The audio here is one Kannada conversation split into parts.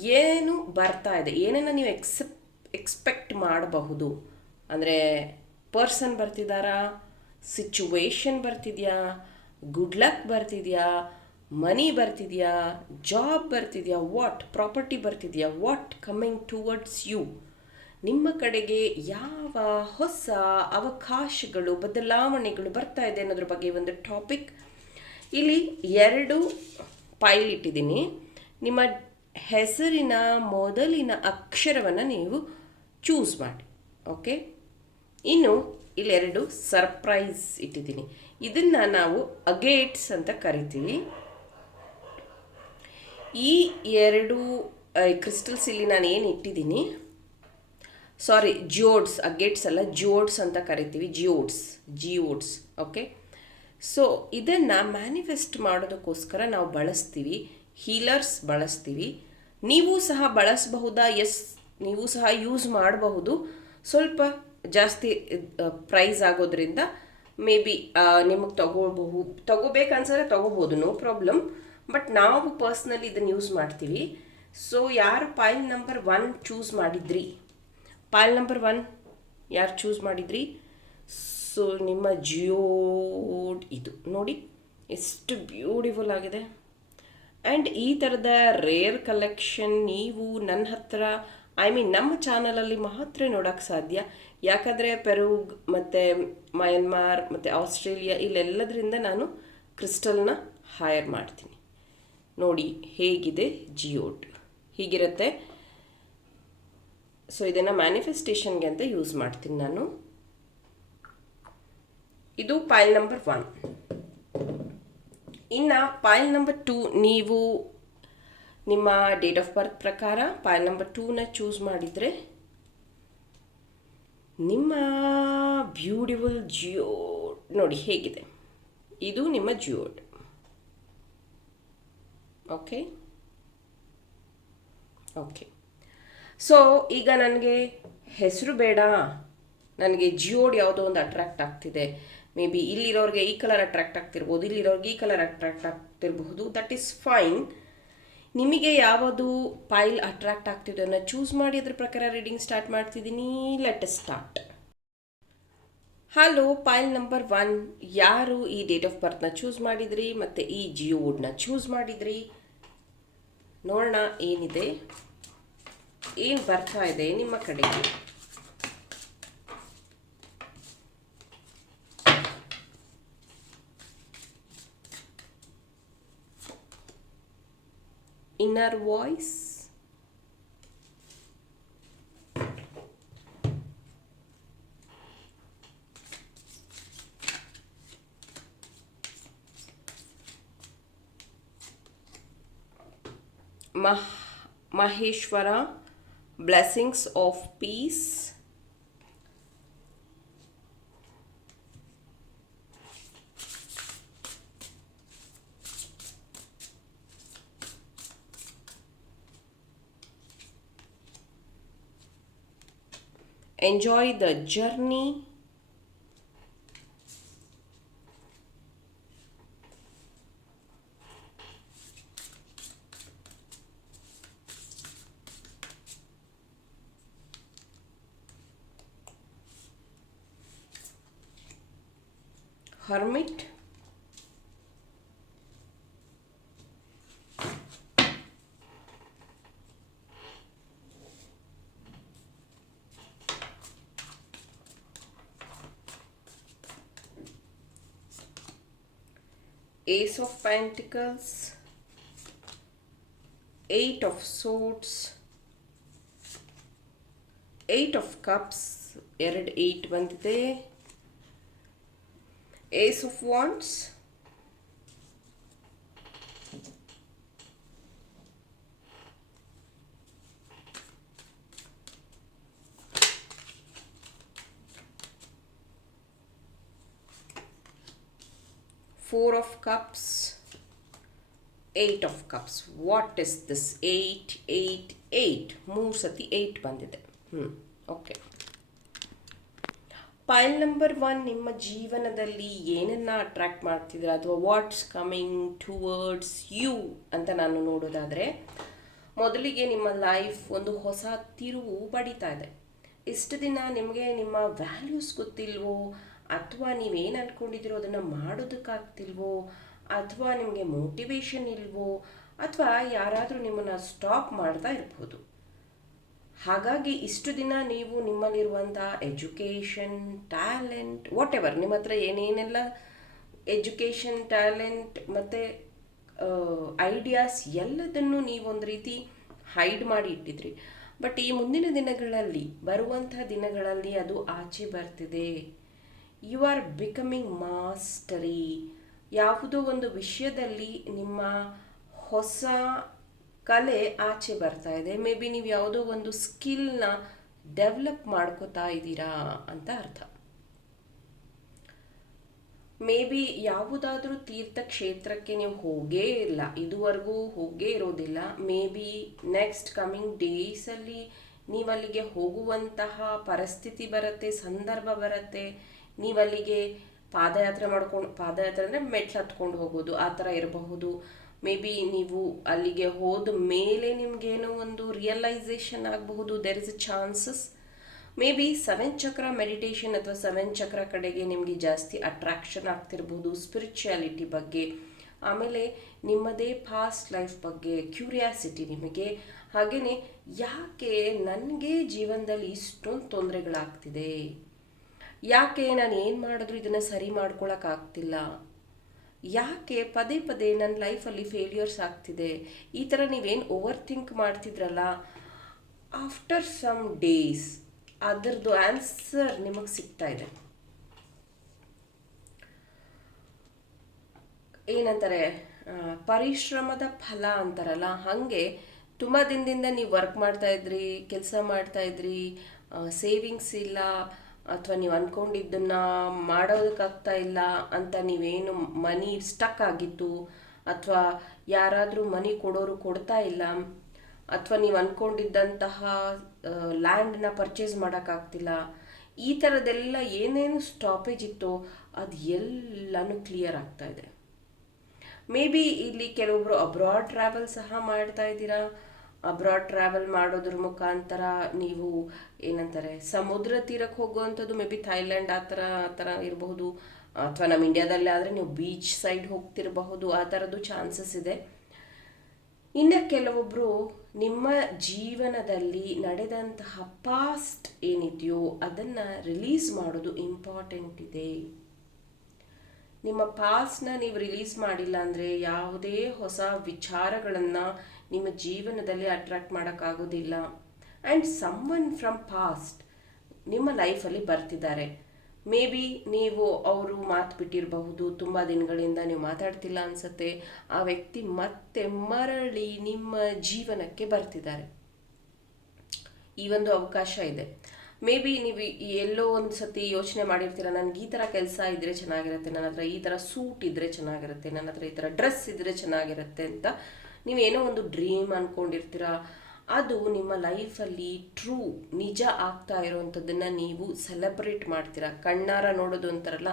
ಏನು ಬರ್ತಾ ಇದೆ? ಏನನ್ನು ನೀವು ಎಕ್ಸೆಪ್ ಎಕ್ಸ್ಪೆಕ್ಟ್ ಮಾಡಬಹುದು? ಅಂದರೆ ಪರ್ಸನ್ ಬರ್ತಿದ್ದಾರಾ? ಸಿಚುವೇಶನ್ ಬರ್ತಿದೆಯಾ? ಗುಡ್ ಲಕ್ ಬರ್ತಿದೆಯಾ? ಮನಿ ಬರ್ತಿದೆಯಾ? ಜಾಬ್ ಬರ್ತಿದೆಯಾ? ವಾಟ್ ಪ್ರಾಪರ್ಟಿ ಬರ್ತಿದೆಯಾ? ವಾಟ್ ಕಮಿಂಗ್ ಟುವರ್ಡ್ಸ್ ಯು ನಿಮ್ಮ ಕಡೆಗೆ ಯಾವ ಹೊಸ ಅವಕಾಶಗಳು, ಬದಲಾವಣೆಗಳು ಬರ್ತಾ ಇದೆ ಅನ್ನೋದ್ರ ಬಗ್ಗೆ ಒಂದು ಟಾಪಿಕ್ ಇಲ್ಲಿ ಎರಡು ಪೈಲ್ ಇಟ್ಟಿದ್ದೀನಿ. ನಿಮ್ಮ ಹೆಸರಿನ ಮೊದಲಿನ ಅಕ್ಷರವನ್ನು ನೀವು ಚೂಸ್ ಮಾಡಿ ಓಕೆ ಇನ್ನು ಇಲ್ಲೆರಡು ಸರ್ಪ್ರೈಸ್ ಇಟ್ಟಿದ್ದೀನಿ. ಇದನ್ನು ನಾವು ಅಗೇಟ್ಸ್ ಅಂತ ಕರಿತೀವಿ. ಈ ಎರಡು ಕ್ರಿಸ್ಟಲ್ಸ್ ಇಲ್ಲಿ ನಾನು ಏನು ಇಟ್ಟಿದ್ದೀನಿ? ಸಾರಿ ಜಿಯೋಡ್ಸ್ ಅಗೇಟ್ಸ್ ಅಲ್ಲ ಜಿಯೋಡ್ಸ್ ಅಂತ ಕರಿತೀವಿ ಜಿಯೋಡ್ಸ್ ಜಿಯೋಡ್ಸ್ ಓಕೆ ಸೊ ಇದನ್ನು ಮ್ಯಾನಿಫೆಸ್ಟ್ ಮಾಡೋದಕ್ಕೋಸ್ಕರ ನಾವು ಬಳಸ್ತೀವಿ. ಹೀಲರ್ಸ್ ಬಳಸ್ತೀವಿ. ನೀವು ಸಹ ಬಳಸಬಹುದಾ? ಎಸ್, ನೀವು ಸಹ ಯೂಸ್ ಮಾಡಬಹುದು. ಸ್ವಲ್ಪ ಜಾಸ್ತಿ ಪ್ರೈಸ್ ಆಗೋದ್ರಿಂದ ಮೇ ಬಿ ನಿಮಗೆ ತಗೋಬಹುದು. ತಗೋಬೇಕನ್ಸರೆ ತಗೋಬೋದು ನೋ ಪ್ರಾಬ್ಲಮ್. ಬಟ್ ನಾವು ಪರ್ಸ್ನಲಿ ಇದನ್ನು ಯೂಸ್ ಮಾಡ್ತೀವಿ. ಸೊ, ಯಾರು ಪೈಲ್ ನಂಬರ್ ಒನ್ ಚೂಸ್ ಮಾಡಿದ್ರಿ? ಪೈಲ್ ನಂಬರ್ ಒನ್ ಯಾರು ಚೂಸ್ ಮಾಡಿದ್ರಿ? ಸೊ, ನಿಮ್ಮ ಜಿಯೋ ಇದು. ನೋಡಿ, ಎಷ್ಟು ಬ್ಯೂಟಿಫುಲ್ ಆಗಿದೆ. ಆ್ಯಂಡ್ ಈ ಥರದ ರೇರ್ ಕಲೆಕ್ಷನ್ ನೀವು ನನ್ನ ಹತ್ರ ಐ ಮೀನ್ ನಮ್ಮ ಚಾನಲಲ್ಲಿ ಮಾತ್ರ ನೋಡೋಕ್ಕೆ ಸಾಧ್ಯ. ಯಾಕಂದರೆ ಪೆರೂಗ್ ಮತ್ತು ಮಯನ್ಮಾರ್ ಮತ್ತು ಆಸ್ಟ್ರೇಲಿಯಾ ಇಲ್ಲೆಲ್ಲದರಿಂದ ನಾನು ಕ್ರಿಸ್ಟಲ್ನ ಹೈರ್ ಮಾಡ್ತೀನಿ. ನೋಡಿ ಹೇಗಿದೆ ಜಿಯೋಟ್ ಹೀಗಿರುತ್ತೆ. ಸೊ ಇದನ್ನು ಮ್ಯಾನಿಫೆಸ್ಟೇಷನ್ಗೆ ಅಂತ ಯೂಸ್ ಮಾಡ್ತೀನಿ ನಾನು. ಇದು ಪೈಲ್ ನಂಬರ್ ಒನ್ ಇನ್ನು ಪಾಯಿಲ್ ನಂಬರ್ ಟೂ ನೀವು ನಿಮ್ಮ ಡೇಟ್ ಆಫ್ ಬರ್ತ್ ಪ್ರಕಾರ ಪಾಯಿಲ್ ನಂಬರ್ ಟೂನ ಚೂಸ್ ಮಾಡಿದರೆ ನಿಮ್ಮ ಬ್ಯೂಟಿಫುಲ್ ಜಿಯೋಡ್ ನೋಡಿ ಹೇಗಿದೆ. ಇದು ನಿಮ್ಮ ಜಿಯೋಡ್ ಓಕೆ ಓಕೆ ಸೊ ಈಗ ನನಗೆ ಹೆಸರು ಬೇಡ. ನನಗೆ ಜಿಯೋಡ್ ಯಾವುದೋ ಒಂದು ಅಟ್ರಾಕ್ಟ್ ಆಗ್ತಿದೆ. ಮೇ ಬಿ ಇಲ್ಲಿರೋರಿಗೆ ಈ ಕಲರ್ ಅಟ್ರಾಕ್ಟ್ ಆಗ್ತಿರ್ಬೋದು, ಇಲ್ಲಿರೋರಿಗೆ ಈ ಕಲರ್ ಅಟ್ರಾಕ್ಟ್ ಆಗ್ತಿರಬಹುದು. ದಟ್ ಈಸ್ ಫೈನ್ ನಿಮಗೆ ಯಾವುದು ಪೈಲ್ ಅಟ್ರಾಕ್ಟ್ ಆಗ್ತಿದೆ ಅನ್ನೋ ಚೂಸ್ ಮಾಡಿ ಅದ್ರ ಪ್ರಕಾರ ರೀಡಿಂಗ್ ಸ್ಟಾರ್ಟ್ ಮಾಡ್ತಿದ್ದೀನಿ. Let start hello pile number one ಯಾರು ಈ ಡೇಟ್ ಆಫ್ ಬರ್ತ್ನ ಚೂಸ್ ಮಾಡಿದ್ರಿ ಮತ್ತು ಈ ಜಿಯೋಡ್ನ ಚೂಸ್ ಮಾಡಿದ್ರಿ? ನೋಡೋಣ, ಏನಿದೆ? ಏನು ಬರ್ತಾ ಇದೆ ನಿಮ್ಮ ಕಡೆಗೆ? Inner voice. Mah- maheshwara blessings of peace enjoy the journey pentacles, eight of swords, eight of cups, Added eight bandide, ace of wands, four of cups eight of cups what is this eight eight eight ಮೂರು ಸತಿ ಏಯ್ಟ್ ಬಂದಿದೆ. ಹ್ಞೂ ಓಕೆ ಪೈಲ್ ನಂಬರ್ ಒನ್ ನಿಮ್ಮ ಜೀವನದಲ್ಲಿ ಏನನ್ನ ಅಟ್ರಾಕ್ಟ್ ಮಾಡ್ತಿದ್ರ ಅಥವಾ ವಾಟ್ಸ್ ಕಮಿಂಗ್ ಟುವರ್ಡ್ಸ್ ಯು ಅಂತ ನಾನು ನೋಡೋದಾದರೆ, ಮೊದಲಿಗೆ ನಿಮ್ಮ ಲೈಫ್ ಒಂದು ಹೊಸ ತಿರುವು ಬಡಿತಾ ಇದೆ. ಇಷ್ಟು ದಿನ ನಿಮಗೆ ನಿಮ್ಮ ವ್ಯಾಲ್ಯೂಸ್ ಗೊತ್ತಿಲ್ವೋ? ಅಥವಾ ನೀವೇನು ಅಂದ್ಕೊಂಡಿದ್ದೀರೋ ಅದನ್ನು ಮಾಡೋದಕ್ಕಾಗ್ತಿಲ್ವೋ? ಅಥವಾ ನಿಮಗೆ ಮೋಟಿವೇಶನ್ ಇಲ್ವೋ ಅಥವಾ ಯಾರಾದರೂ ನಿಮ್ಮನ್ನು ಸ್ಟಾಪ್ ಮಾಡ್ತಾ ಇರ್ಬೋದು. ಹಾಗಾಗಿ ಇಷ್ಟು ದಿನ ನೀವು ನಿಮ್ಮಲ್ಲಿರುವಂಥ ಎಜುಕೇಷನ್ ಟ್ಯಾಲೆಂಟ್ ವಾಟ್ ಎವರ್ ನಿಮ್ಮ ಹತ್ರ ಏನೇನೆಲ್ಲ ಎಜುಕೇಷನ್ ಟ್ಯಾಲೆಂಟ್ ಮತ್ತು ಐಡಿಯಾಸ್ ಎಲ್ಲದನ್ನು ನೀವೊಂದು ರೀತಿ ಹೈಡ್ ಮಾಡಿ ಇಟ್ಟಿದ್ರಿ. ಬಟ್ ಈ ಮುಂದಿನ ದಿನಗಳಲ್ಲಿ, ಬರುವಂಥ ದಿನಗಳಲ್ಲಿ ಅದು ಆಚೆ ಬರ್ತಿದೆ. ಯು ಆರ್ ಬಿಕಮಿಂಗ್ ಮಾಸ್ಟರಿ ಯಾವುದೋ ಒಂದು ವಿಷಯದಲ್ಲಿ ನಿಮ್ಮ ಹೊಸ ಕಲೆ ಆಚೆ ಬರ್ತಾ ಇದೆ. ಮೇ ಬಿ ನೀವು ಯಾವುದೋ ಒಂದು ಸ್ಕಿಲ್ನ ಡೆವಲಪ್ ಮಾಡ್ಕೋತಾ ಇದ್ದೀರಾ ಅಂತ ಅರ್ಥ. ಮೇ ಬಿ ಯಾವುದಾದ್ರೂ ತೀರ್ಥಕ್ಷೇತ್ರಕ್ಕೆ ನೀವು ಹೋಗೇ ಇಲ್ಲ, ಇದುವರೆಗೂ ಹೋಗೇ ಇರೋದಿಲ್ಲ. ಮೇ ಬಿ ನೆಕ್ಸ್ಟ್ ಕಮಿಂಗ್ ಡೇಸಲ್ಲಿ ನೀವು ಅಲ್ಲಿಗೆ ಹೋಗುವಂತಹ ಪರಿಸ್ಥಿತಿ ಬರುತ್ತೆ, ಸಂದರ್ಭ ಬರುತ್ತೆ. ನೀವು ಅಲ್ಲಿಗೆ ಪಾದಯಾತ್ರೆ ಮಾಡ್ಕೊಂಡು, ಪಾದಯಾತ್ರೆ ಅಂದರೆ ಮೆಟ್ಲು ಹತ್ಕೊಂಡು ಹೋಗೋದು, ಆ ಥರ ಇರಬಹುದು. ಮೇ ಬಿ ನೀವು ಅಲ್ಲಿಗೆ ಹೋದ ಮೇಲೆ ನಿಮಗೇನೋ ಒಂದು ರಿಯಲೈಸೇಷನ್ ಆಗಬಹುದು there is a chances may be seven chakra meditation ಅಥವಾ ಸೆವೆನ್ ಚಕ್ರ ಕಡೆಗೆ ನಿಮಗೆ ಜಾಸ್ತಿ ಅಟ್ರಾಕ್ಷನ್ ಆಗ್ತಿರ್ಬೋದು ಸ್ಪಿರಿಚುಯಾಲಿಟಿ ಬಗ್ಗೆ. ಆಮೇಲೆ ನಿಮ್ಮದೇ ಪಾಸ್ಟ್ ಲೈಫ್ ಬಗ್ಗೆ ಕ್ಯೂರಿಯಾಸಿಟಿ ನಿಮಗೆ. ಹಾಗೆಯೇ ಯಾಕೆ ನನಗೆ ಜೀವನದಲ್ಲಿ ಇಷ್ಟೊಂದು ತೊಂದರೆಗಳಾಗ್ತಿದೆ? ಯಾಕೆ ನಾನು ಏನು ಮಾಡಿದ್ರು ಇದನ್ನು ಸರಿ ಮಾಡ್ಕೊಳಕ್ಕಾಗ್ತಿಲ್ಲ ಯಾಕೆ ಪದೇ ಪದೇ ನನ್ನ ಲೈಫಲ್ಲಿ ಫೇಲ್ಯೂರ್ಸ್ ಆಗ್ತಿದೆ? ಈ ಥರ ನೀವೇನು ಓವರ್ ಥಿಂಕ್ ಮಾಡ್ತಿದ್ರಲ್ಲ? ಆಫ್ಟರ್ ಸಮ್ ಡೇಸ್ ಅದರದ್ದು ಆನ್ಸರ್ ನಿಮಗೆ ಸಿಗ್ತಾ ಇದೆ. ಏನಂತಾರೆ ಪರಿಶ್ರಮದ ಫಲ ಅಂತಾರಲ್ಲ, ಹಾಗೆ ತುಂಬ ದಿನದಿಂದ ನೀವು ವರ್ಕ್ ಮಾಡ್ತಾ ಇದ್ರಿ, ಕೆಲಸ ಮಾಡ್ತಾ ಇದ್ರಿ ಸೇವಿಂಗ್ಸ್ ಇಲ್ಲ ಅಥವಾ ನೀವು ಅಂದ್ಕೊಂಡಿದ್ದನ್ನು ಮಾಡೋದಕ್ಕಾಗ್ತಾ ಇಲ್ಲ ಅಂತ ನೀವೇನು ಮನಿ ಸ್ಟಕ್ ಆಗಿತ್ತು, ಅಥವಾ ಯಾರಾದರೂ ಮನಿ ಕೊಡೋರು ಕೊಡ್ತಾ ಇಲ್ಲ, ಅಥವಾ ನೀವು ಅಂದ್ಕೊಂಡಿದ್ದಂತಹ ಲ್ಯಾಂಡನ್ನ ಪರ್ಚೇಸ್ ಮಾಡೋಕ್ಕಾಗ್ತಿಲ್ಲ, ಈ ಥರದ್ದೆಲ್ಲ ಏನೇನು ಸ್ಟಾಪೇಜ್ ಇತ್ತು ಅದು ಎಲ್ಲನೂ ಕ್ಲಿಯರ್ ಆಗ್ತಾ ಇದೆ. ಮೇ ಬಿ ಇಲ್ಲಿ ಕೆಲವೊಬ್ಬರು ಅಬ್ರಾಡ್ ಟ್ರಾವೆಲ್ ಸಹ ಮಾಡ್ತಾ ಇದ್ದೀರಾ ಅಬ್ರಾಡ್ ಟ್ರಾವೆಲ್ ಮಾಡೋದ್ರ ಮುಖಾಂತರ ನೀವು ಏನಂತಾರೆ, ಸಮುದ್ರ ತೀರಕ್ಕೆ ಹೋಗುವಂಥದ್ದು ಮೇ ಬಿ ಥೈಲ್ಯಾಂಡ್ ಆ ಥರ ಆ ಥರ ಇರಬಹುದು. ಅಥವಾ ನಮ್ಮ ಇಂಡಿಯಾದಲ್ಲಿ ಆದರೆ ನೀವು ಬೀಚ್ ಸೈಡ್ ಹೋಗ್ತಿರಬಹುದು, ಆ ಥರದ್ದು ಚಾನ್ಸಸ್ ಇದೆ. ಇನ್ನು ಕೆಲವೊಬ್ಬರು ನಿಮ್ಮ ಜೀವನದಲ್ಲಿ ನಡೆದಂತಹ ಪಾಸ್ಟ್ ಏನಿದೆಯೋ ಅದನ್ನು ರಿಲೀಸ್ ಮಾಡೋದು ಇಂಪಾರ್ಟೆಂಟ್ ಇದೆ. ನಿಮ್ಮ ಪಾಸ್ಟ್ನ ನೀವು ರಿಲೀಸ್ ಮಾಡಿಲ್ಲ ಅಂದರೆ ಯಾವುದೇ ಹೊಸ ವಿಚಾರಗಳನ್ನು ನಿಮ್ಮ ಜೀವನದಲ್ಲಿ ಅಟ್ರಾಕ್ಟ್ ಮಾಡೋಕ್ಕಾಗೋದಿಲ್ಲ. And some one from past ನಿಮ್ಮ ಲೈಫಲ್ಲಿ ಬರ್ತಿದ್ದಾರೆ. ಮೇ ಬಿ ನೀವು ಅವರು ಮಾತು ಬಿಟ್ಟಿರಬಹುದು, ತುಂಬ ದಿನಗಳಿಂದ ನೀವು ಮಾತಾಡ್ತಿಲ್ಲ ಅನಿಸುತ್ತೆ. ಆ ವ್ಯಕ್ತಿ ಮತ್ತೆ ಮರಳಿ ನಿಮ್ಮ ಜೀವನಕ್ಕೆ ಬರ್ತಿದ್ದಾರೆ. ಈ ಒಂದು ಅವಕಾಶ ಇದೆ. ಮೇ ಬಿ ನೀವು ಎಲ್ಲೋ ಒಂದು ಸತಿ ಯೋಚನೆ ಮಾಡಿರ್ತೀರ, ನನಗೆ ಈ ಥರ ಕೆಲಸ ಇದ್ದರೆ ಚೆನ್ನಾಗಿರುತ್ತೆ ನನ್ನ ಹತ್ರ ಈ ಥರ ಸೂಟ್ ಇದ್ದರೆ ಚೆನ್ನಾಗಿರುತ್ತೆ ನನ್ನ ಹತ್ರ ಈ ಥರ ಡ್ರೆಸ್ ಇದ್ದರೆ ಚೆನ್ನಾಗಿರುತ್ತೆ ಅಂತ ನೀವೇನೋ ಒಂದು ಡ್ರೀಮ್ ಅಂದ್ಕೊಂಡಿರ್ತೀರ ಅದು ನಿಮ್ಮ ಲೈಫಲ್ಲಿ ಟ್ರೂ ನಿಜ ಆಗ್ತಾ ಇರೋವಂಥದ್ದನ್ನು ನೀವು ಸೆಲೆಬ್ರೇಟ್ ಮಾಡ್ತೀರಾ. ಕಣ್ಣಾರ ನೋಡೋದು ಅಂತಾರಲ್ಲ,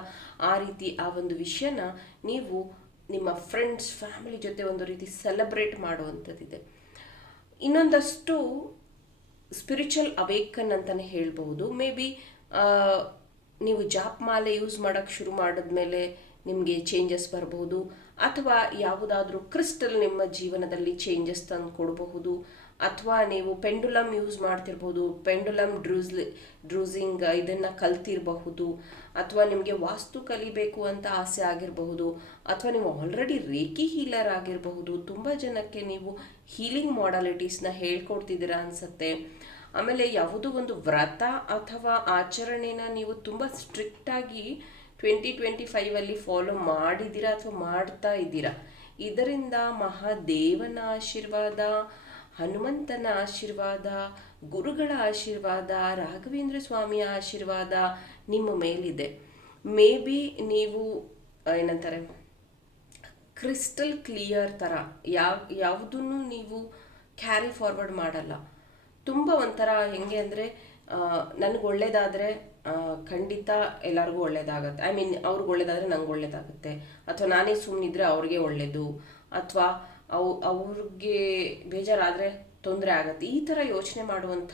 ಆ ರೀತಿ ಆ ಒಂದು ವಿಷಯನ ನೀವು ನಿಮ್ಮ ಫ್ರೆಂಡ್ಸ್ ಫ್ಯಾಮಿಲಿ ಜೊತೆ ಒಂದು ರೀತಿ ಸೆಲೆಬ್ರೇಟ್ ಮಾಡುವಂಥದ್ದಿದೆ. ಇನ್ನೊಂದಷ್ಟು ಸ್ಪಿರಿಚುವಲ್ ಅವೇಕನ್ ಅಂತಲೇ ಹೇಳ್ಬೋದು ಮೇ ಬಿ ನೀವು ಜಾಪ್ ಮಾಲೆ ಯೂಸ್ ಮಾಡೋಕ್ಕೆ ಶುರು ಮಾಡಿದ್ಮೇಲೆ ನಿಮಗೆ ಚೇಂಜಸ್ ಬರ್ಬೋದು ಅಥವಾ ಯಾವುದಾದ್ರೂ ಕ್ರಿಸ್ಟಲ್ ನಿಮ್ಮ ಜೀವನದಲ್ಲಿ ಚೇಂಜಸ್ ತಂದು ಕೊಡಬಹುದು. ಅಥವಾ ನೀವು ಪೆಂಡುಲಮ್ ಯೂಸ್ ಮಾಡ್ತಿರ್ಬೋದು, ಪೆಂಡುಲಮ್ ಡ್ರೂಸ್ಲಿ, ಡ್ರೂಸಿಂಗ್ ಇದನ್ನು ಕಲ್ತಿರಬಹುದು, ಅಥವಾ ನಿಮಗೆ ವಾಸ್ತು ಕಲಿಬೇಕು ಅಂತ ಆಸೆ ಆಗಿರಬಹುದು, ಅಥವಾ ನೀವು ಆಲ್ರೆಡಿ ರೇಖಿ ಹೀಲರ್ ಆಗಿರಬಹುದು, ತುಂಬ ಜನಕ್ಕೆ ನೀವು ಹೀಲಿಂಗ್ ಮಾಡಾಲಿಟೀಸ್ನ ಹೇಳ್ಕೊಡ್ತಿದ್ದೀರಾ ಅನಿಸುತ್ತೆ. ಆಮೇಲೆ ಯಾವುದೋ ಒಂದು ವ್ರತ ಅಥವಾ ಆಚರಣೆನ ನೀವು ತುಂಬ ಸ್ಟ್ರಿಕ್ಟಾಗಿ ಟ್ವೆಂಟಿ ಟ್ವೆಂಟಿ ಫೈವಲ್ಲಿ ಫಾಲೋ ಮಾಡಿದ್ದೀರಾ ಅಥವಾ ಮಾಡ್ತಾ ಇದ್ದೀರಾ? ಇದರಿಂದ ಮಹಾದೇವನ ಆಶೀರ್ವಾದ, ಹನುಮಂತನ ಆಶೀರ್ವಾದ, ಗುರುಗಳ ಆಶೀರ್ವಾದ, ರಾಘವೇಂದ್ರ ಸ್ವಾಮಿಯ ಆಶೀರ್ವಾದ ನಿಮ್ಮ ಮೇಲಿದೆ. ಮೇ ಬಿ ನೀವು ಏನಂತಾರೆ ಕ್ರಿಸ್ಟಲ್ ಕ್ಲಿಯರ್ ಥರ ಯಾವ, ಯಾವುದನ್ನು ನೀವು ಕ್ಯಾರಿ ಫಾರ್ವರ್ಡ್ ಮಾಡಲ್ಲ. ತುಂಬ ಒಂಥರ ಹೆಂಗೆ ಅಂದರೆ ನನಗೆ ಒಳ್ಳೇದಾದರೆ ಖಂಡಿತ ಎಲ್ಲರಿಗೂ ಒಳ್ಳೇದಾಗತ್ತೆ. ಐ ಮೀನ್ ಅವ್ರಿಗೆ ಒಳ್ಳೇದಾದರೆ ನಂಗೆ ಒಳ್ಳೇದಾಗುತ್ತೆ. ಅಥವಾ ನಾನೇ ಸುಮ್ಮನಿದ್ರೆ ಅವ್ರಿಗೆ ಒಳ್ಳೇದು. ಅಥವಾ ಅವು, ಅವ್ರಿಗೆ ಬೇಜಾರಾದರೆ ತೊಂದರೆ ಆಗತ್ತೆ. ಈ ಥರ ಯೋಚನೆ ಮಾಡುವಂಥ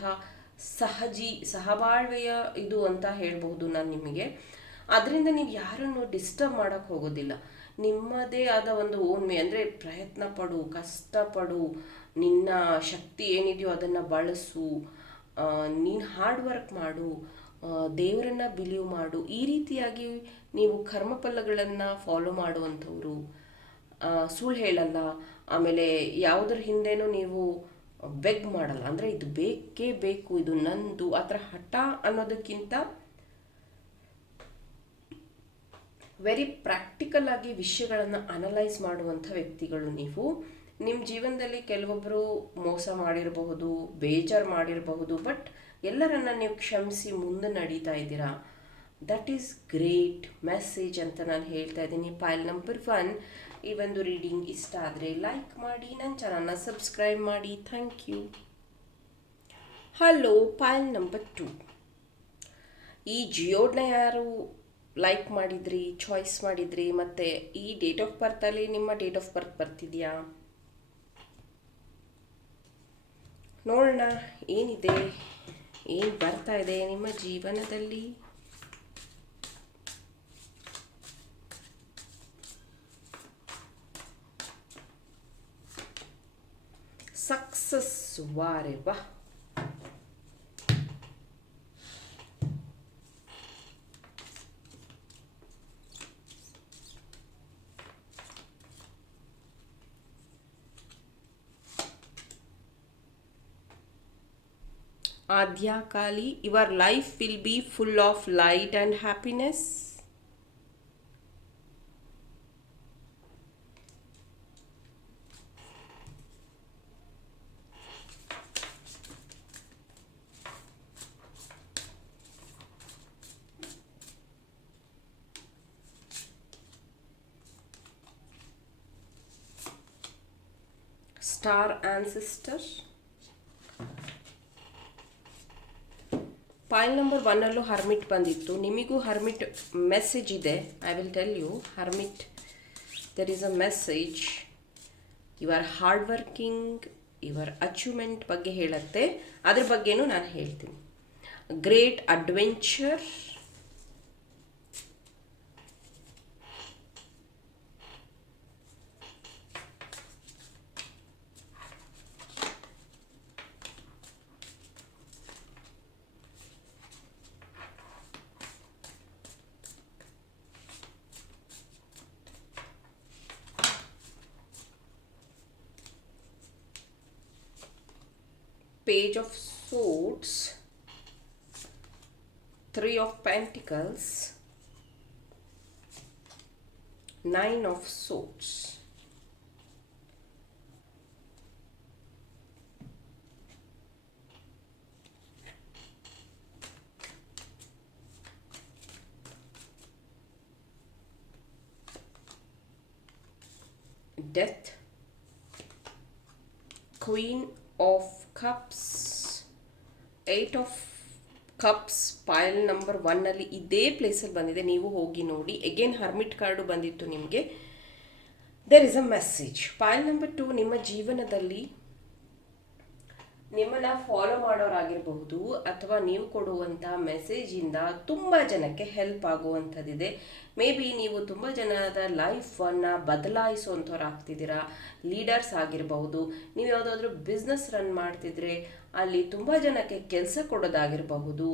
ಸಹಜಿ, ಸಹಬಾಳ್ವೆಯ ಇದು ಅಂತ ಹೇಳ್ಬಹುದು ನಾನು ನಿಮಗೆ. ಅದರಿಂದ ನೀವು ಯಾರನ್ನು ಡಿಸ್ಟರ್ಬ್ ಮಾಡೋಕ್ಕೆ ಹೋಗೋದಿಲ್ಲ. ನಿಮ್ಮದೇ ಆದ ಒಂದು ಓನ್ಮೆ. ಅಂದರೆ ಪ್ರಯತ್ನ ಪಡು ಕಷ್ಟಪಡು ನಿನ್ನ ಶಕ್ತಿ ಏನಿದೆಯೋ ಅದನ್ನು ಬಳಸು ನೀನು ಹಾರ್ಡ್ ವರ್ಕ್ ಮಾಡು ದೇವರನ್ನ ಬಿಲೀವ್ ಮಾಡು. ಈ ರೀತಿಯಾಗಿ ನೀವು ಕರ್ಮಫಲಗಳನ್ನು ಫಾಲೋ ಮಾಡುವಂಥವ್ರು. ಸುಳ್ಳು ಹೇಳಲ್ಲ. ಆಮೇಲೆ ಯಾವುದ್ರ ಹಿಂದೆನೂ ನೀವು ಬೆಗ್ ಮಾಡಲ್ಲ. ಅಂದರೆ ಇದು ಬೇಕೇ ಬೇಕು, ಇದು ನಂದು. ಆ ಥರ ಹಠ ಅನ್ನೋದಕ್ಕಿಂತ ವೆರಿ ಪ್ರಾಕ್ಟಿಕಲ್ ಆಗಿ ವಿಷಯಗಳನ್ನು ಅನಲೈಸ್ ಮಾಡುವಂಥ ವ್ಯಕ್ತಿಗಳು ನೀವು. ನಿಮ್ಮ ಜೀವನದಲ್ಲಿ ಕೆಲವೊಬ್ಬರು ಮೋಸ ಮಾಡಿರಬಹುದು, ಬೇಜಾರು ಮಾಡಿರಬಹುದು ಬಟ್ ಎಲ್ಲರನ್ನ ನೀವು ಕ್ಷಮಿಸಿ ಮುಂದೆ ನಡೀತಾ ಇದ್ದೀರಾ? ದಟ್ ಈಸ್ ಗ್ರೇಟ್ ಮೆಸೇಜ್ ಅಂತ ನಾನು ಹೇಳ್ತಾ ಇದ್ದೀನಿ. ಫೈಲ್ ನಂಬರ್ ಒನ್ ಈ ಒಂದು ರೀಡಿಂಗ್ ಇಷ್ಟ ಆದರೆ ಲೈಕ್ ಮಾಡಿ, ನನ್ನ ಚಾನಲ್ನ ಸಬ್ಸ್ಕ್ರೈಬ್ ಮಾಡಿ. Thank you hello pile number two ಈ ಜಿಯೋಡ್ನ ಯಾರು ಲೈಕ್ ಮಾಡಿದ್ರಿ ಚಾಯ್ಸ್ ಮಾಡಿದ್ರಿ? ಮತ್ತು ಈ ಡೇಟ್ ಆಫ್ ಬರ್ತಲ್ಲಿ ನಿಮ್ಮ ಡೇಟ್ ಆಫ್ ಬರ್ತ್ ಬರ್ತಿದೆಯಾ? ನೋಡೋಣ, ಏನಿದೆ? ಏನು ಬರ್ತಾ ಇದೆ ನಿಮ್ಮ ಜೀವನದಲ್ಲಿ. ಸಕ್ಸಸ್ ವಾರೆ ವಾ Adhya Kali, your life will be full of light and happiness. ಒನ್ನಲ್ಲೂ ಹರ್ಮಿಟ್ ಬಂದಿತ್ತು. ನಿಮಗೂ ಹರ್ಮಿಟ್ ಮೆಸೇಜ್ ಇದೆ. I will tell you hermit there is a message you are hard working your achievement ಬಗ್ಗೆ ಹೇಳುತ್ತೆ. ಅದ್ರ ಬಗ್ಗೆನೂ ನಾನು ಹೇಳ್ತೀನಿ. Great adventure page of swords three of pentacles nine of swords death queen of cups eight of cups pile number ಒನ್ನಲ್ಲಿ ಇದೇ ಪ್ಲೇಸಲ್ಲಿ ಬಂದಿದೆ. ನೀವು ಹೋಗಿ ನೋಡಿ. ಎಗೇನ್ ಹರ್ಮಿಟ್ ಕಾರ್ಡು ಬಂದಿತ್ತು ನಿಮಗೆ. There is a message pile number two ನಿಮ್ಮ ಜೀವನದಲ್ಲಿ ನಿಮ್ಮನ್ನ ಫಾಲೋ ಮಾಡೋರಾಗಿರಬಹುದು ಅಥವಾ ನೀವು ಕೊಡುವಂಥ ಮೆಸೇಜಿಂದ ತುಂಬ ಜನಕ್ಕೆ ಹೆಲ್ಪ್ ಆಗುವಂಥದ್ದಿದೆ. ಮೇ ಬಿ ನೀವು ತುಂಬ ಜನದ ಲೈಫನ್ನು ಬದಲಾಯಿಸುವಂಥವ್ರು ಆಗ್ತಿದ್ದೀರಾ ಲೀಡರ್ಸ್ ಆಗಿರಬಹುದು, ನೀವು ಯಾವುದಾದ್ರೂ ಬಿಸ್ನೆಸ್ ರನ್ ಮಾಡ್ತಿದ್ರೆ ಅಲ್ಲಿ ತುಂಬ ಜನಕ್ಕೆ ಕೆಲಸ ಕೊಡೋದಾಗಿರಬಹುದು,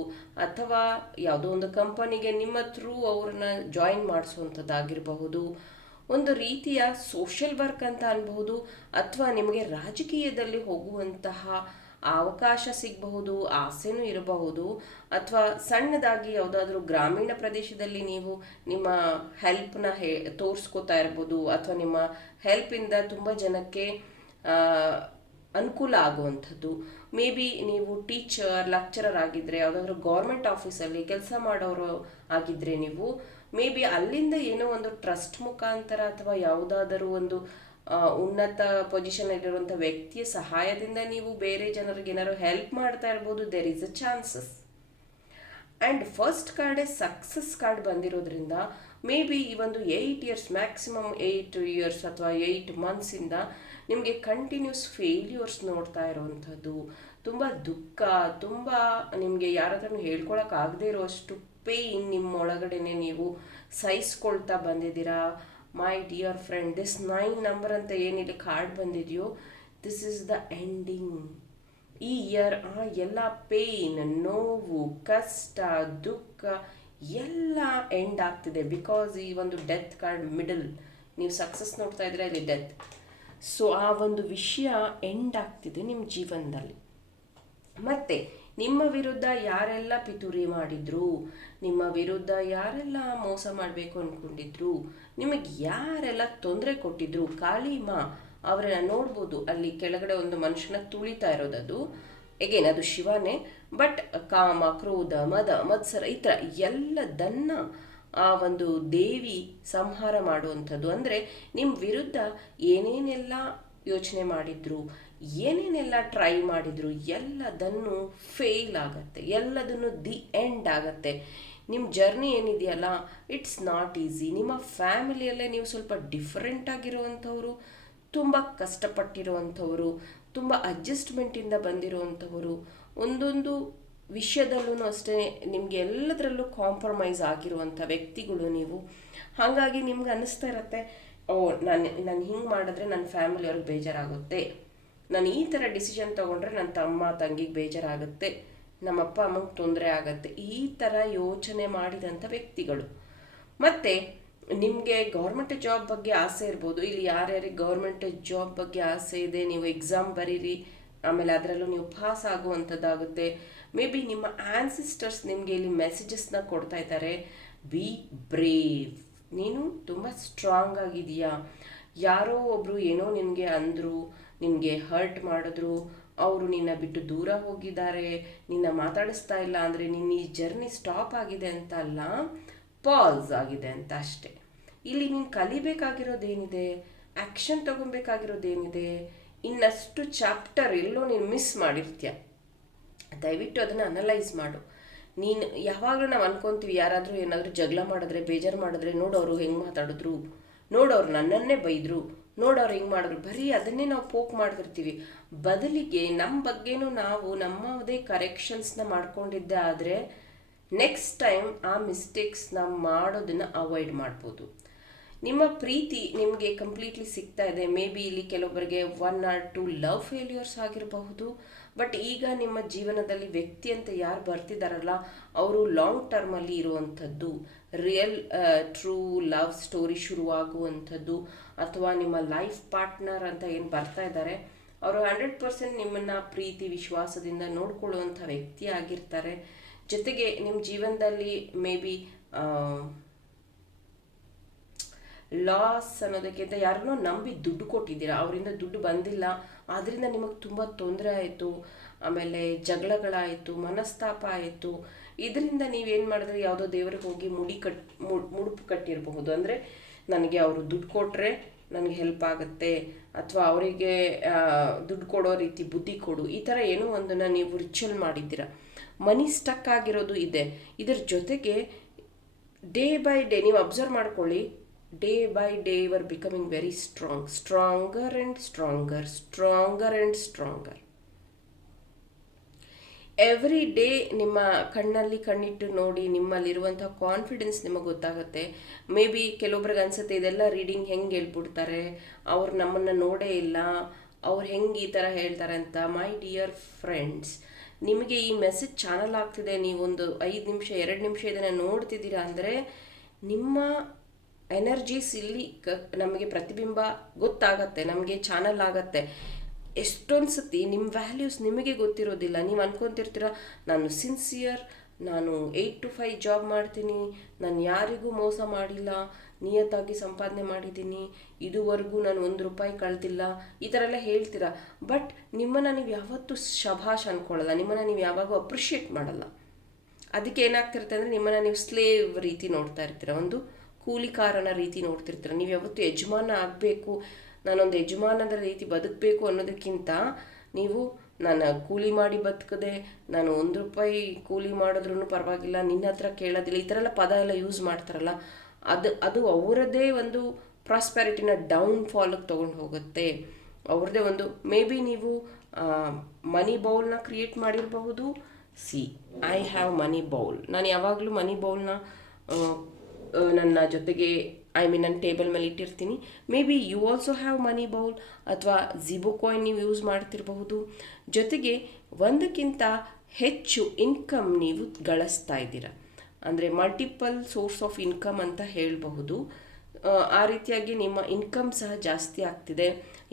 ಅಥವಾ ಯಾವುದೋ ಒಂದು ಕಂಪನಿಗೆ ನಿಮ್ಮ ಥ್ರೂ ಅವ್ರನ್ನ ಜಾಯಿನ್ ಮಾಡಿಸುವಂಥದ್ದಾಗಿರಬಹುದು ಒಂದು ರೀತಿಯ ಸೋಷಿಯಲ್ ವರ್ಕ್ ಅಂತ ಅನ್ಬಹುದು, ಅಥವಾ ನಿಮಗೆ ರಾಜಕೀಯದಲ್ಲಿ ಹೋಗುವಂತಹ ಅವಕಾಶ ಸಿಗಬಹುದು, ಆಸೆನೂ ಇರಬಹುದು, ಅಥವಾ ಸಣ್ಣದಾಗಿ ಯಾವುದಾದ್ರೂ ಗ್ರಾಮೀಣ ಪ್ರದೇಶದಲ್ಲಿ ನೀವು ನಿಮ್ಮ ಹೆಲ್ಪ್ನ ಹೇ, ತೋರಿಸ್ಕೋತಾ ಇರ್ಬೋದು, ಅಥವಾ ನಿಮ್ಮ ಹೆಲ್ಪಿಂದ ತುಂಬ ಜನಕ್ಕೆ ಅನುಕೂಲ ಆಗುವಂಥದ್ದು. ಮೇ ಬಿ ನೀವು ಟೀಚರ್ ಲೆಕ್ಚರರ್ ಆಗಿದ್ದರೆ ಯಾವುದಾದ್ರೂ ಗೌರ್ಮೆಂಟ್ ಆಫೀಸಲ್ಲಿ ಕೆಲಸ ಮಾಡೋರು ಆಗಿದ್ದರೆ ನೀವು ಮೇ ಬಿ ಅಲ್ಲಿಂದ ಏನೋ ಒಂದು ಟ್ರಸ್ಟ್ ಮುಖಾಂತರ ಅಥವಾ ಯಾವುದಾದರೂ ಒಂದು ಉನ್ನತ ಪೊಸಿಷನ್ ಇರುವಂಥ ವ್ಯಕ್ತಿಯ ಸಹಾಯದಿಂದ ನೀವು ಬೇರೆ ಜನರಿಗೆ ಏನಾದ್ರು ಹೆಲ್ಪ್ ಮಾಡ್ತಾ ಇರ್ಬೋದು there is a chances and first ಕಾರ್ಡೇ success card ಬಂದಿರೋದ್ರಿಂದ ಮೇ ಬಿ ಈ ಒಂದು eight years maximum eight years ಅಥವಾ ಏಯ್ಟ್ ಮಂತ್ಸಿಂದ ನಿಮಗೆ ಕಂಟಿನ್ಯೂಸ್ ಫೇಲ್ಯೂರ್ಸ್ ನೋಡ್ತಾ ಇರುವಂಥದ್ದು, ತುಂಬ ದುಃಖ, ತುಂಬ ನಿಮಗೆ ಯಾರ ಹತ್ರನೂ ಹೇಳ್ಕೊಳಕ್ಕಾಗದೇ ಇರೋಷ್ಟು ಪೇಯ್ನ್ ನಿಮ್ಮ ಒಳಗಡೆನೆ ನೀವು ಸಹಿಸ್ಕೊಳ್ತಾ ಬಂದಿದ್ದೀರಾ? My dear friend this nine number ಅಂತ ಏನಿಲ್ಲಿ ಕಾರ್ಡ್ ಬಂದಿದೆಯೋ ದಿಸ್ ಇಸ್ ದ ಎಂಡಿಂಗ್ ಈ ಇಯರ್ ಆ ಎಲ್ಲ ಪೇಯ್ನ್ ನೋವು, ಕಷ್ಟ, ದುಃಖ ಎಲ್ಲ ಎಂಡ್ ಆಗ್ತಿದೆ ಬಿಕಾಸ್ ಈ ಒಂದು ಡೆತ್ ಕಾರ್ಡ್ ಮಿಡಲ್ ನೀವು ಸಕ್ಸಸ್ ನೋಡ್ತಾ ಇದ್ರೆ ಅಲ್ಲಿ ಡೆತ್ ಸೊ ಆ ಒಂದು ವಿಷಯ ಎಂಡ್ ಆಗ್ತಿದೆ ನಿಮ್ಮ ಜೀವನದಲ್ಲಿ. ಮತ್ತೆ ನಿಮ್ಮ ವಿರುದ್ಧ ಯಾರೆಲ್ಲ ಪಿತೂರಿ ಮಾಡಿದ್ರು, ನಿಮ್ಮ ವಿರುದ್ಧ ಯಾರೆಲ್ಲ ಮೋಸ ಮಾಡಬೇಕು ಅಂದ್ಕೊಂಡಿದ್ರು ನಿಮಗೆ ಯಾರೆಲ್ಲ ತೊಂದರೆ ಕೊಟ್ಟಿದ್ರು, ಕಾಳಿಮಾ ಅವರನ್ನ ನೋಡ್ಬೋದು. ಅಲ್ಲಿ ಕೆಳಗಡೆ ಒಂದು ಮನುಷ್ಯನ ತುಳಿತಾ ಇರೋದದು. ಎಗೇನ್ ಅದು ಶಿವನೇ ಬಟ್ ಕಾಮ, ಕ್ರೋಧ, ಮದ, ಮತ್ಸರ ಈ ಥರ ಎಲ್ಲದನ್ನ ಆ ಒಂದು ದೇವಿ ಸಂಹಾರ ಮಾಡುವಂಥದ್ದು. ಅಂದರೆ ನಿಮ್ಮ ವಿರುದ್ಧ ಏನೇನೆಲ್ಲ ಯೋಚನೆ ಮಾಡಿದ್ರು ಏನೇನೆಲ್ಲ ಟ್ರೈ ಮಾಡಿದ್ರು ಎಲ್ಲದನ್ನು ಫೇಲ್ ಆಗತ್ತೆ, ಎಲ್ಲದನ್ನು ದಿ ಎಂಡ್ ಆಗತ್ತೆ. ನಿಮ್ಮ ಜರ್ನಿ ಏನಿದೆಯಲ್ಲ ಇಟ್ಸ್ ನಾಟ್ ಈಸಿ ನಿಮ್ಮ ಫ್ಯಾಮಿಲಿಯಲ್ಲೇ ನೀವು ಸ್ವಲ್ಪ ಡಿಫ್ರೆಂಟ್ ಆಗಿರುವಂಥವ್ರು, ತುಂಬ ಕಷ್ಟಪಟ್ಟಿರುವಂಥವ್ರು, ತುಂಬ ಅಡ್ಜಸ್ಟ್ಮೆಂಟಿಂದ ಬಂದಿರುವಂಥವರು, ಒಂದೊಂದು ವಿಷಯದಲ್ಲೂ ಅಷ್ಟೇ ನಿಮಗೆ ಎಲ್ಲದರಲ್ಲೂ ಕಾಂಪ್ರಮೈಸ್ ಆಗಿರುವಂಥ ವ್ಯಕ್ತಿಗಳು ನೀವು. ಹಾಗಾಗಿ ನಿಮ್ಗೆ ಅನ್ನಿಸ್ತಾ ಇರತ್ತೆ, ಓ, ನಾನು ನಾನು ಹಿಂಗೆ ಮಾಡಿದ್ರೆ ನನ್ನ ಫ್ಯಾಮಿಲಿಯವ್ರಿಗೆ ಬೇಜಾರಾಗುತ್ತೆ. ನಾನು ಈ ಥರ ಡಿಸಿಷನ್ ತೊಗೊಂಡ್ರೆ ನನ್ನ ತಮ್ಮ, ತಂಗಿಗೆ ಬೇಜಾರಾಗುತ್ತೆ, ನಮ್ಮಪ್ಪ ಅಮ್ಮಂಗೆ ತೊಂದರೆ ಆಗುತ್ತೆ, ಈ ಥರ ಯೋಚನೆ ಮಾಡಿದಂಥ ವ್ಯಕ್ತಿಗಳು. ಮತ್ತು ನಿಮಗೆ ಗೌರ್ಮೆಂಟ್ ಜಾಬ್ ಬಗ್ಗೆ ಆಸೆ ಇರ್ಬೋದು, ಇಲ್ಲಿ ಯಾರ್ಯಾರಿಗೆ ಗೌರ್ಮೆಂಟ್ ಜಾಬ್ ಬಗ್ಗೆ ಆಸೆ ಇದೆ, ನೀವು ಎಕ್ಸಾಮ್ ಬರೀರಿ, ಆಮೇಲೆ ಅದರಲ್ಲೂ ನೀವು ಪಾಸ್ ಆಗುವಂಥದ್ದಾಗುತ್ತೆ. ಮೇ ಬಿ ನಿಮ್ಮ ಆನ್ಸಿಸ್ಟರ್ಸ್ ನಿಮಗೆ ಇಲ್ಲಿ ಮೆಸೇಜಸ್ನ ಕೊಡ್ತಾ ಇದ್ದಾರೆ. ಬಿ ಬ್ರೇವ್ ನೀನು ತುಂಬ ಸ್ಟ್ರಾಂಗ್ ಆಗಿದೆಯಾ ಯಾರೋ ಒಬ್ಬರು ಏನೋ ನಿನಗೆ ಅಂದರು ನಿನಗೆ ಹರ್ಟ್ ಮಾಡಿದ್ರು, ಅವರು ನಿನ್ನ ಬಿಟ್ಟು ದೂರ ಹೋಗಿದ್ದಾರೆ, ನಿನ್ನ ಮಾತಾಡಿಸ್ತಾ ಇಲ್ಲ ಅಂದರೆ ನಿನ್ನ ಈ ಜರ್ನಿ ಸ್ಟಾಪ್ ಆಗಿದೆ ಅಂತ ಅಲ್ಲ ಪಾಸ್ ಆಗಿದೆ ಅಂತ ಅಷ್ಟೆ. ಇಲ್ಲಿ ನೀನು ಕಲಿಬೇಕಾಗಿರೋದೇನಿದೆ? ಆ್ಯಕ್ಷನ್ ತಗೊಬೇಕಾಗಿರೋದೇನಿದೆ? ಇನ್ನಷ್ಟು ಚಾಪ್ಟರ್ ಎಲ್ಲೋ ನೀನು ಮಿಸ್ ಮಾಡಿರ್ತೀಯ. ದಯವಿಟ್ಟು ಅದನ್ನು ಅನಲೈಸ್ ಮಾಡು. ನೀನು ಯಾವಾಗಲೂ ನಾವು ಅನ್ಕೊತೀವಿ, ಯಾರಾದರೂ ಏನಾದರೂ ಜಗಳ ಮಾಡಿದ್ರೆ, ಬೇಜಾರು ಮಾಡಿದ್ರೆ ನೋಡೋರು ಹೆಂಗೆ ಮಾತಾಡಿದ್ರು, ನೋಡೋರು ನನ್ನನ್ನೇ ಬೈದರು ನೋಡೋರು ಹೆಂಗೆ ಮಾಡಿದ್ರು ಬರೀ ಅದನ್ನೇ ನಾವು ಪೋಕ್ ಮಾಡ್ತಿರ್ತೀವಿ. ಬದಲಿಗೆ ನಮ್ಮ ಬಗ್ಗೆನೂ ನಾವು ನಮ್ಮದೇ ಕರೆಕ್ಷನ್ಸ್ನ ಮಾಡ್ಕೊಂಡಿದ್ದೆ ಆದರೆ ನೆಕ್ಸ್ಟ್ ಟೈಮ್ ಆ ಮಿಸ್ಟೇಕ್ಸ್ನ ಮಾಡೋದನ್ನು ಅವಾಯ್ಡ್ ಮಾಡ್ಬೋದು. ನಿಮ್ಮ ಪ್ರೀತಿ ನಿಮಗೆ ಕಂಪ್ಲೀಟ್ಲಿ ಸಿಗ್ತಾ ಇದೆ. ಮೇ ಬಿ ಇಲ್ಲಿ ಕೆಲವೊಬ್ಬರಿಗೆ one or two love failures ಆಗಿರಬಹುದು. ಬಟ್ ಈಗ ನಿಮ್ಮ ಜೀವನದಲ್ಲಿ ವ್ಯಕ್ತಿ ಅಂತ ಯಾರು ಬರ್ತಿದ್ದಾರಲ್ಲ ಅವರು ಲಾಂಗ್ ಟರ್ಮಲ್ಲಿ ಇರುವಂಥದ್ದು. ರಿಯಲ್ ಟ್ರೂ ಲವ್ ಸ್ಟೋರಿ ಶುರುವಾಗುವಂಥದ್ದು. ಅಥವಾ ನಿಮ್ಮ ಲೈಫ್ ಪಾರ್ಟ್ನರ್ ಅಂತ ಏನು ಬರ್ತಾ ಇದ್ದಾರೆ, ಅವರು ಹಂಡ್ರೆಡ್ ಪರ್ಸೆಂಟ್ ನಿಮ್ಮನ್ನು ಪ್ರೀತಿ, ವಿಶ್ವಾಸದಿಂದ ನೋಡ್ಕೊಳ್ಳುವಂಥ ವ್ಯಕ್ತಿ ಆಗಿರ್ತಾರೆ. ಜೊತೆಗೆ ನಿಮ್ಮ ಜೀವನದಲ್ಲಿ ಮೇ ಬಿ ಲಾಸ್ ಅನ್ನೋದಕ್ಕಿಂತ ಯಾರನ್ನೋ ನಂಬಿ ದುಡ್ಡು ಕೊಟ್ಟಿದ್ದೀರಾ, ಅವರಿಂದ ದುಡ್ಡು ಬಂದಿಲ್ಲ ಆದ್ದರಿಂದ ನಿಮಗೆ ತುಂಬ ತೊಂದರೆ ಆಯಿತು, ಆಮೇಲೆ ಜಗಳಗಳಾಯಿತು, ಮನಸ್ತಾಪ ಆಯಿತು. ಇದರಿಂದ ನೀವೇನು ಮಾಡಿದ್ರೆ, ಯಾವುದೋ ದೇವರಿಗೆ ಹೋಗಿ ಮುಡಿ ಕಟ್ ಮುಡುಪು ಕಟ್ಟಿರಬಹುದು. ಅಂದರೆ ನನಗೆ ಅವರು ದುಡ್ಡು ಕೊಟ್ಟರೆ ನನಗೆ ಹೆಲ್ಪ್ ಆಗುತ್ತೆ. ಅಥವಾ ಅವರಿಗೆ ದುಡ್ಡು ಕೊಡೋ ರೀತಿ ಬುದ್ಧಿ ಕೊಡು. ಈ ಥರ ಏನೋ ಒಂದನ್ನು ನೀವು ರಿಚುವಲ್ ಮಾಡಿದ್ದೀರ. ಮನಿ ಸ್ಟಕ್ ಆಗಿರೋದು ಇದೆ. ಇದರ ಜೊತೆಗೆ ಡೇ ಬೈ ಡೇ ನೀವು ಅಬ್ಸರ್ವ್ ಮಾಡ್ಕೊಳ್ಳಿ. Day by day you are becoming very strong stronger and stronger stronger and stronger every day ನಿಮ್ಮ ಕಣ್ಣಲ್ಲಿ, ಕಣ್ಣಿಟ್ಟು ನೋಡಿ ನಿಮ್ಮಲ್ಲಿರುವಂಥ ಕಾನ್ಫಿಡೆನ್ಸ್ ನಿಮಗೆ ಗೊತ್ತಾಗುತ್ತೆ. ಮೇ ಬಿ ಕೆಲವೊಬ್ರಿಗೆ ಅನ್ಸುತ್ತೆ, ಇದೆಲ್ಲ ರೀಡಿಂಗ್ ಹೆಂಗೆ ಹೇಳ್ಬಿಡ್ತಾರೆ? ಅವ್ರು ನಮ್ಮನ್ನು ನೋಡೇ ಇಲ್ಲ. ಅವ್ರು ಹೆಂಗೆ ಈ ಥರ ಹೇಳ್ತಾರೆ ಅಂತ ಮೈ ಡಿಯರ್ ಫ್ರೆಂಡ್ಸ್ ನಿಮಗೆ ಈ ಮೆಸೇಜ್ ಚಾನಲ್ ಆಗ್ತಿದೆ ನೀವೊಂದು ಐದು ನಿಮಿಷ, ಎರಡು ನಿಮಿಷ ಇದನ್ನು ನೋಡ್ತಿದ್ದೀರಾ ಅಂದರೆ ನಿಮ್ಮ ಎನರ್ಜೀಸ್ ಇಲ್ಲಿ ನಮಗೆ ಪ್ರತಿಬಿಂಬ ಗೊತ್ತಾಗತ್ತೆ, ನಮಗೆ ಚಾನಲ್ ಆಗತ್ತೆ. ಎಷ್ಟೊಂದು ಸತಿ ನಿಮ್ಮ ವ್ಯಾಲ್ಯೂಸ್ ನಿಮಗೆ ಗೊತ್ತಿರೋದಿಲ್ಲ. ನೀವು ಅನ್ಕೊತಿರ್ತೀರ, ನಾನು ಸಿನ್ಸಿಯರ್ ನಾನು ಏಯ್ಟ್ ಟು ಫೈವ್ ಜಾಬ್ ಮಾಡ್ತೀನಿ, ನಾನು ಯಾರಿಗೂ ಮೋಸ ಮಾಡಿಲ್ಲ ನಿಯತ್ತಾಗಿ ಸಂಪಾದನೆ ಮಾಡಿದ್ದೀನಿ, ಇದುವರೆಗೂ ನಾನು ಒಂದು ರೂಪಾಯಿ ಕಳೆದಿಲ್ಲ, ಈ ಥರ ಎಲ್ಲ ಹೇಳ್ತೀರ. ಬಟ್ ನಿಮ್ಮನ್ನು ನೀವು ಯಾವತ್ತೂ ಶಭಾಷ್ ಅಂದ್ಕೊಳ್ಳಲ್ಲ ನಿಮ್ಮನ್ನು ನೀವು ಯಾವಾಗೂ ಅಪ್ರಿಷಿಯೇಟ್ ಮಾಡಲ್ಲ. ಅದಕ್ಕೆ ಏನಾಗ್ತಿರುತ್ತೆ ಅಂದರೆ, ನಿಮ್ಮನ್ನು ನೀವು ಸ್ಲೇವ್ ರೀತಿ ನೋಡ್ತಾ ಇರ್ತೀರ. ಒಂದು ಕೂಲಿಕಾರನ ರೀತಿ ನೋಡ್ತಿರ್ತೀರ. ನೀವು ಯಾವತ್ತೂ ಯಜಮಾನ ಆಗಬೇಕು ನಾನೊಂದು ಯಜಮಾನದ ರೀತಿ ಬದುಕಬೇಕು ಅನ್ನೋದಕ್ಕಿಂತ ನೀವು ನಾನು ಕೂಲಿ ಮಾಡಿ ಬದುಕದೆ, ನಾನು ಒಂದು ರೂಪಾಯಿ ಕೂಲಿ ಮಾಡಿದ್ರೂ ಪರವಾಗಿಲ್ಲ, ನಿನ್ನ ಹತ್ರ ಕೇಳೋದಿಲ್ಲ, ಈ ಥರ ಎಲ್ಲ ಪದ ಎಲ್ಲ ಯೂಸ್ ಮಾಡ್ತಾರಲ್ಲ, ಅದು ಅದು ಅವರದ್ದೇ ಒಂದು ಪ್ರಾಸ್ಪ್ಯಾರಿಟಿನ ಡೌನ್ ಫಾಲಿಗೆ ತೊಗೊಂಡು ಹೋಗುತ್ತೆ. ಅವ್ರದ್ದೇ ಒಂದು ಮೇ ಬಿ ನೀವು ಮನಿ ಬೌಲ್ನ ಕ್ರಿಯೇಟ್ ಮಾಡಿರಬಹುದು. See I have money bowl ನಾನು ಯಾವಾಗಲೂ ಮನಿ ಬೌಲ್ನ ನನ್ನ ಜೊತೆಗೆ ಐ ಮೀನ್ ನನ್ನ ಟೇಬಲ್ ಮೇಲೆ ಇಟ್ಟಿರ್ತೀನಿ. Maybe you also have money bowl ಅಥವಾ ಜಿಬೋ ಕಾಯಿನ್ ನೀವು ಯೂಸ್ ಮಾಡ್ತಿರಬಹುದು. ಜೊತೆಗೆ ಒಂದಕ್ಕಿಂತ ಹೆಚ್ಚು ಇನ್ಕಮ್ ನೀವು ಗಳಿಸ್ತಾ ಇದ್ದೀರಾ. ಅಂದರೆ ಮಲ್ಟಿಪಲ್ ಸೋರ್ಸ್ ಆಫ್ ಇನ್ಕಮ್ ಅಂತ ಹೇಳಬಹುದು. ಆ ರೀತಿಯಾಗಿ ನಿಮ್ಮ ಇನ್ಕಮ್ ಸಹ ಜಾಸ್ತಿ ಆಗ್ತಿದೆ.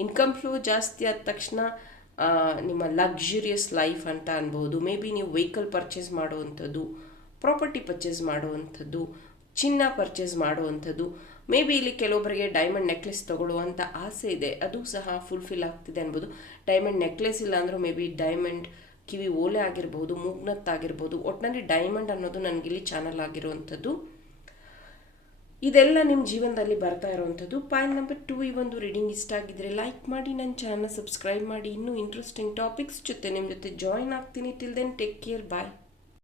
ಇನ್ಕಮ್ ಫ್ಲೋ ಜಾಸ್ತಿ ಆದ ತಕ್ಷಣ ನಿಮ್ಮ ಲಕ್ಸುರಿಯಸ್ ಲೈಫ್ ಅಂತ ಅನ್ಬೋದು ಮೇ ಬಿ ನೀವು ವೆಹಿಕಲ್ ಪರ್ಚೇಸ್ ಮಾಡುವಂಥದ್ದು ಪ್ರಾಪರ್ಟಿ ಪರ್ಚೇಸ್ ಮಾಡುವಂಥದ್ದು ಚಿನ್ನ ಪರ್ಚೇಸ್ ಮಾಡುವಂಥದ್ದು. ಮೇ ಬಿ ಇಲ್ಲಿ ಕೆಲವೊಬ್ಬರಿಗೆ ಡೈಮಂಡ್ ನೆಕ್ಲೆಸ್ ತಗೊಳ್ಳುವಂಥ ಆಸೆ ಇದೆ. ಅದು ಸಹ ಫುಲ್ಫಿಲ್ ಆಗ್ತಿದೆ ಅನ್ಬೋದು. ಡೈಮಂಡ್ ನೆಕ್ಲೆಸ್ ಇಲ್ಲ ಅಂದರೂ ಮೇ ಬಿ ಡೈಮಂಡ್ ಕಿವಿ ಓಲೆ ಆಗಿರ್ಬೋದು, ಮೂಗ್ನತ್ ಆಗಿರ್ಬೋದು ಒಟ್ಟಿನಲ್ಲಿ ಡೈಮಂಡ್ ಅನ್ನೋದು ನನಗಿಲ್ಲಿ ಚಾನಲ್ ಆಗಿರುವಂಥದ್ದು. ಇದೆಲ್ಲ ನಿಮ್ಮ ಜೀವನದಲ್ಲಿ ಬರ್ತಾ ಇರುವಂಥದ್ದು. ಪಾಯಿಂಟ್ ನಂಬರ್ ಟು ಈ ಒಂದು ರೀಡಿಂಗ್ ಇಷ್ಟ ಆಗಿದ್ರೆ ಲೈಕ್ ಮಾಡಿ ನನ್ನ ಚಾನಲ್ ಸಬ್ಸ್ಕ್ರೈಬ್ ಮಾಡಿ. ಇನ್ನೂ ಇಂಟ್ರೆಸ್ಟಿಂಗ್ ಟಾಪಿಕ್ಸ್ ಜೊತೆ ನಿಮ್ಮ ಜೊತೆ ಜಾಯಿನ್ ಆಗ್ತೀನಿ. Till then take care bye